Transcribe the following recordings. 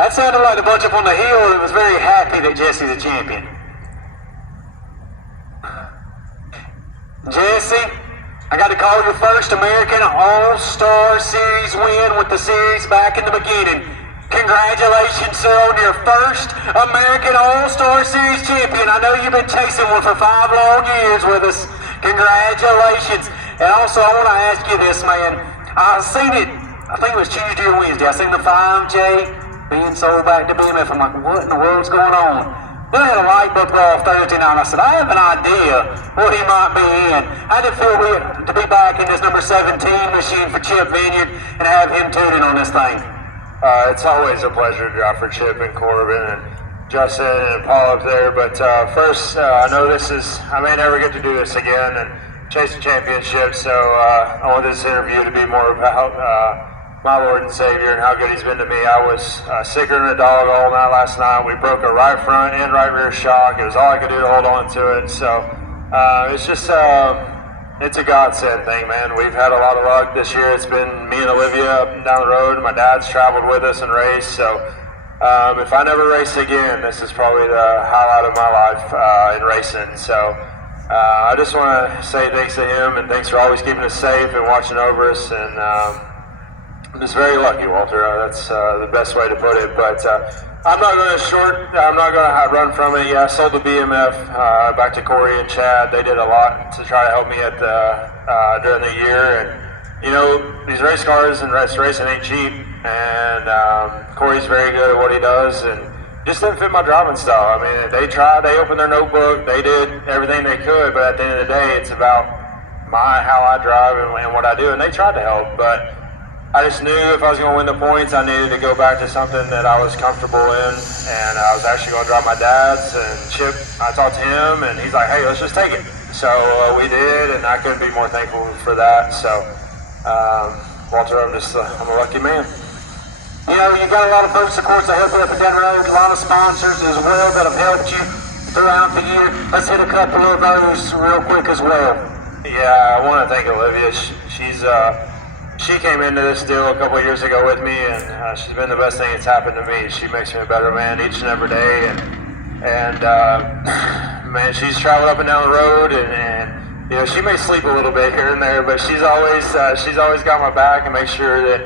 That sounded like a bunch up on the hill that was very happy that Jesse's a champion. Jesse, I got to call your first American All-Star Series win with the series back in the beginning. Congratulations, sir, on your first American All-Star Series champion. I know you've been chasing one for 5 long years with us. Congratulations. And also, I want to ask you this, man. I seen it, I think it was Tuesday or Wednesday. I seen the 5J being sold back to BMF. I'm like, what in the world's going on? Then I had a light bulb go off Thursday night. I said, I have an idea what he might be in. I did feel weird to be back in this number 17 machine for Chip Vineyard and have him tuning on this thing. It's always a pleasure to drive for Chip and Corbin and Justin and Paul up there. But first, I know I may never get to do this again and chase the championship. So I want this interview to be more about my Lord and Savior and how good he's been to me. I was sicker than a dog all night last night. We broke a right front and right rear shock. It was all I could do to hold on to it. So it's just, it's a godsend thing, man. We've had a lot of luck this year. It's been me and Olivia up and down the road. My dad's traveled with us and raced. So if I never race again, this is probably the highlight of my life in racing. So I just want to say thanks to him and thanks for always keeping us safe and watching over us. And I'm just very lucky, Walter. That's the best way to put it. But I'm not going to run from it. Yeah, I sold the BMF back to Corey and Chad. They did a lot to try to help me at during the year. And you know, these race cars and racing ain't cheap. And Corey's very good at what he does, and just didn't fit my driving style. I mean, they tried. They opened their notebook. They did everything they could. But at the end of the day, it's about how I drive and what I do. And they tried to help, but I just knew if I was going to win the points, I needed to go back to something that I was comfortable in, and I was actually going to drive my dad's, and Chip, I talked to him, and he's like, hey, let's just take it. So we did, and I couldn't be more thankful for that. So, Walter, I'm a lucky man. You know, you've got a lot of folks, of course, that help you up and down the road, a lot of sponsors as well that have helped you throughout the year. Let's hit a couple of those real quick as well. Yeah, I want to thank Olivia. She came into this deal a couple of years ago with me, and she's been the best thing that's happened to me. She makes me a better man each and every day, and man, she's traveled up and down the road, and you know, she may sleep a little bit here and there, but she's always got my back and makes sure that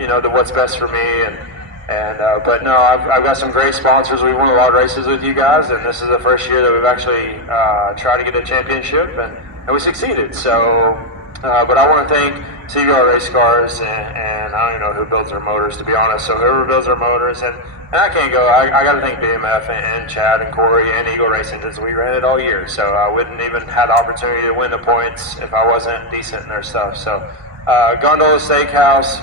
you know that what's best for me. But no, I've got some great sponsors. We won a lot of races with you guys, and this is the first year that we've actually tried to get a championship, and we succeeded. So, but I want to thank SCDRA race cars, and I don't even know who builds their motors, to be honest. So whoever builds their motors, and I can't go. I got to thank BMF and Chad and Corey and Eagle Racing, because we ran it all year. So I wouldn't even have the opportunity to win the points if I wasn't decent in their stuff. So Gondola Steakhouse.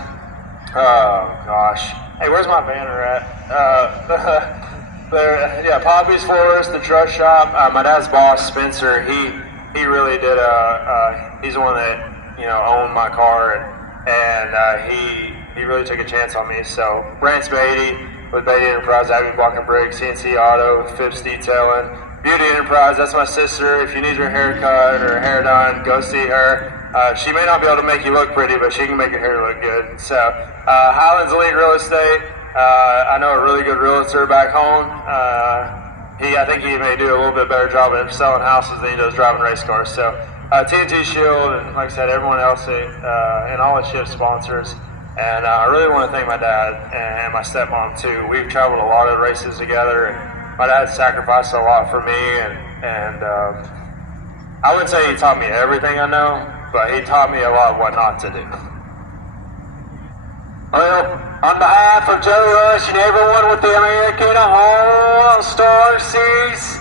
Oh gosh, hey, where's my banner at? Yeah, Poppy's Florist, the truck shop. My dad's boss, Spencer. He really did. He's the one that owned my car, and he really took a chance on me. So Brance Beatty with Beatty Enterprise, Abby Block and Briggs, CNC Auto, Phipps Detailing, Beauty Enterprise. That's my sister. If you need your hair cut or hair done, go see her. She may not be able to make you look pretty, but she can make your hair look good. So Highlands Elite Real Estate. I know a really good realtor back home. I think he may do a little bit better job of selling houses than he does driving race cars. So TNT Shield, and like I said, everyone else and all the Chip sponsors. And I really want to thank my dad and my stepmom too. We've traveled a lot of races together, and my dad sacrificed a lot for me. And I wouldn't say he taught me everything I know, but he taught me a lot of what not to do. Well, on behalf of Joe Rush and everyone with the American All-Star Series,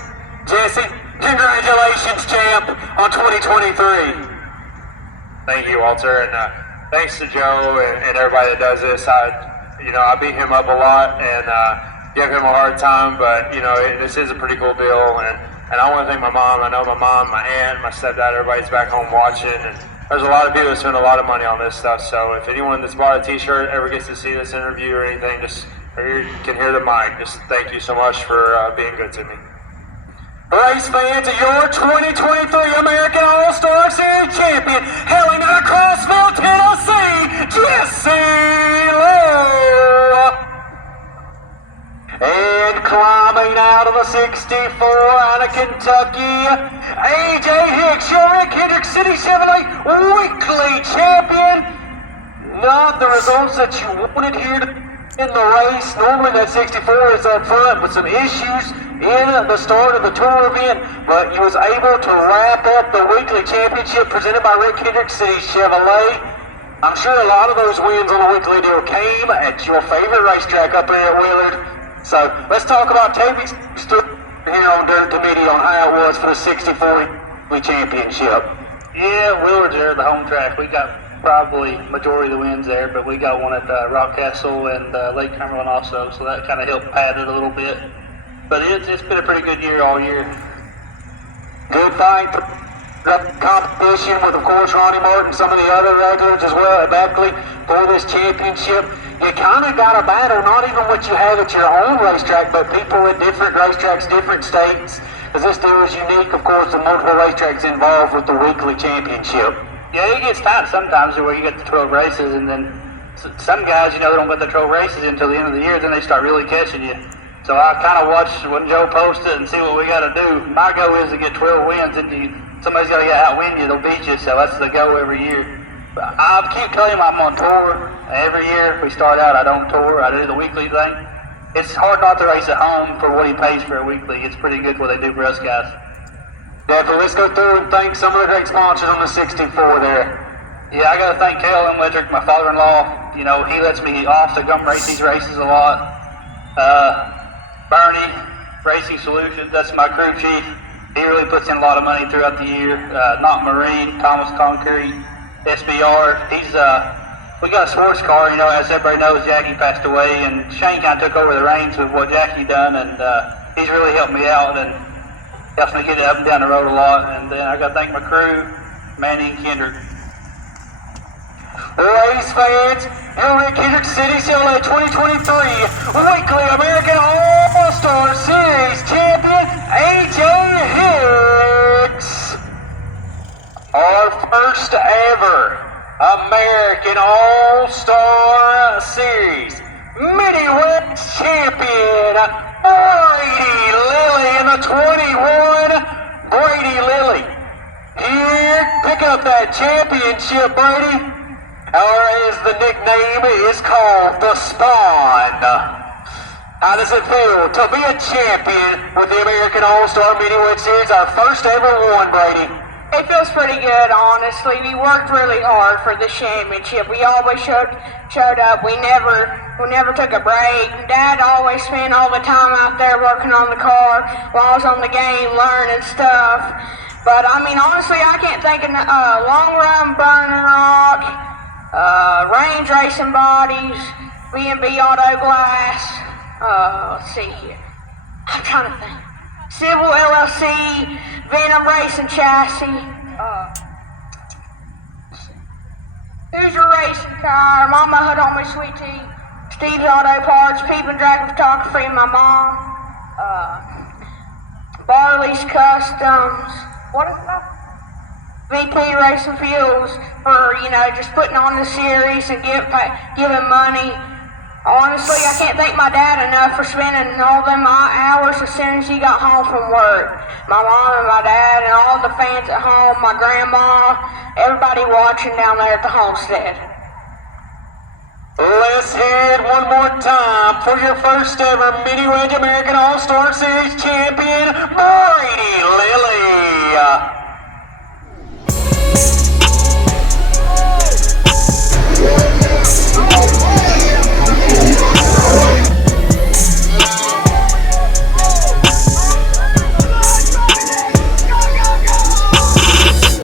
Jesse, congratulations, champ, on 2023. Thank you, Walter, and thanks to Joe and everybody that does this. I beat him up a lot and give him a hard time, but this is a pretty cool deal, and I want to thank my mom. I know my mom, my aunt, my stepdad, everybody's back home watching, and there's a lot of people that spend a lot of money on this stuff. So if anyone that's bought a t-shirt ever gets to see this interview or anything, or you can hear the mic, just thank you so much for being good to me. Race fans, your 2023 American All-Star Series champion, hailing out of Crossville, Tennessee, Jesse Lowe. the 64 out of Kentucky, AJ Hicks, your Rick Hendrick City Chevrolet weekly champion. Not the results that you wanted here in the race. Normally that 64 is up front with some issues in the start of the tour event, but he was able to wrap up the weekly championship presented by Rick Hendrick City Chevrolet. I'm sure a lot of those wins on the weekly deal came at your favorite racetrack up there at Willard. So let's talk about Tavy's story here on Dirt to Midi on how it was for the 64 weekly championship. Yeah, Willard's there, the home track. We got probably majority of the wins there, but we got one at Rock Castle and Lake Cumberland also, so that kind of helped pad it a little bit. But it's been a pretty good year all year. Good fight. Competition with, of course, Ronnie Martin, some of the other regulars as well at Beckley for this championship. You kind of got a battle, not even what you have at your own racetrack, but people at different racetracks, different states, because this deal is unique, of course, the multiple racetracks involved with the weekly championship. Yeah, it gets tight sometimes where you get the 12 races, and then some guys, they don't get the 12 races until the end of the year, then they start really catching you. So I kind of watch when Joe posts it and see what we got to do. My goal is to get 12 wins, and somebody's got to outwin you, they'll beat you, so that's the goal every year. But I keep telling him I'm on tour. Every year we start out, I don't tour, I do the weekly thing. It's hard not to race at home for what he pays for a weekly. It's pretty good what they do for us guys. Definitely. Let's go through and thank some of the great sponsors on the 64 there. Yeah, I got to thank KLM Electric, my father-in-law. He lets me off to come race these races a lot. Bernie, Racing Solutions, that's my crew chief. He really puts in a lot of money throughout the year. Knock Marine, Thomas Concrete, SBR. We got a sports car, as everybody knows, Jackie passed away, and Shane kind of took over the reins with what Jackie done, and he's really helped me out and helps me get up and down the road a lot. And then I got to thank my crew, Manny and Kendrick. Race fans, your Rick Hendrick City Chevrolet 2023 Weekly American All-Star Series champion, AJ Hicks. Our first ever American All-Star Series Midwest champion, Brady Lilly in the 21. Brady Lilly here, pick up that championship, Brady. Or as the nickname is called, the Spawn. How does it feel to be a champion with the American All-Star Midwest Series, our first ever one, Brady? It feels pretty good, honestly. We worked really hard for this championship. We always showed up. We never took a break. Dad always spent all the time out there working on the car while I was on the game, learning stuff. But honestly, I can't think of Long Run Burning Rock, Range Racing Bodies, B&B Auto Glass, let's see here. I'm trying to think. Civil LLC, Venom Racing Chassis, Who's Your Racing Car, Mama Hood on My Sweet Tea, Steve's Auto Parts, Peep and Dragon Photography, and my mom, Barley's Customs, what is that? VP Racing Fuels for, just putting on the series and giving money. Honestly, I can't thank my dad enough for spending all them hours as soon as he got home from work. My mom and my dad and all the fans at home, my grandma, everybody watching down there at the homestead. Let's hear it one more time for your first ever Midwest American All-Star Series champion,